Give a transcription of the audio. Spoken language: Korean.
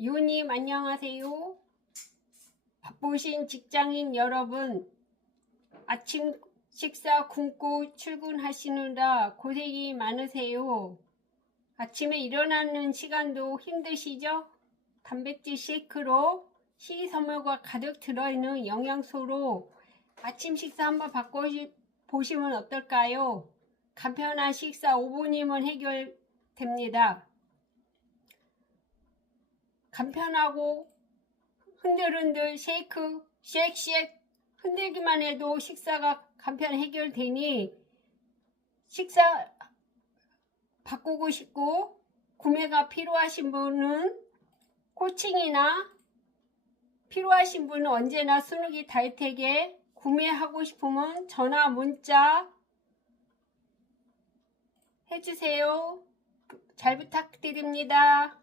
유님 안녕하세요. 바쁘신 직장인 여러분, 아침 식사 굶고 출근하시느라 고생이 많으세요. 아침에 일어나는 시간도 힘드시죠? 단백질 쉐이크로 식이섬유가 가득 들어있는 영양소로 아침 식사 한번 바꿔보시면 어떨까요? 간편한 식사 5분이면 해결됩니다. 간편하고 흔들흔들 쉐이크 쉑쉑 흔들기만 해도 식사가 간편 해결되니 식사 바꾸고 싶고 구매가 필요하신 분은 코칭이나 필요하신 분은 언제나 순욱이 달택에 구매하고 싶으면 전화 문자 해주세요. 잘 부탁드립니다.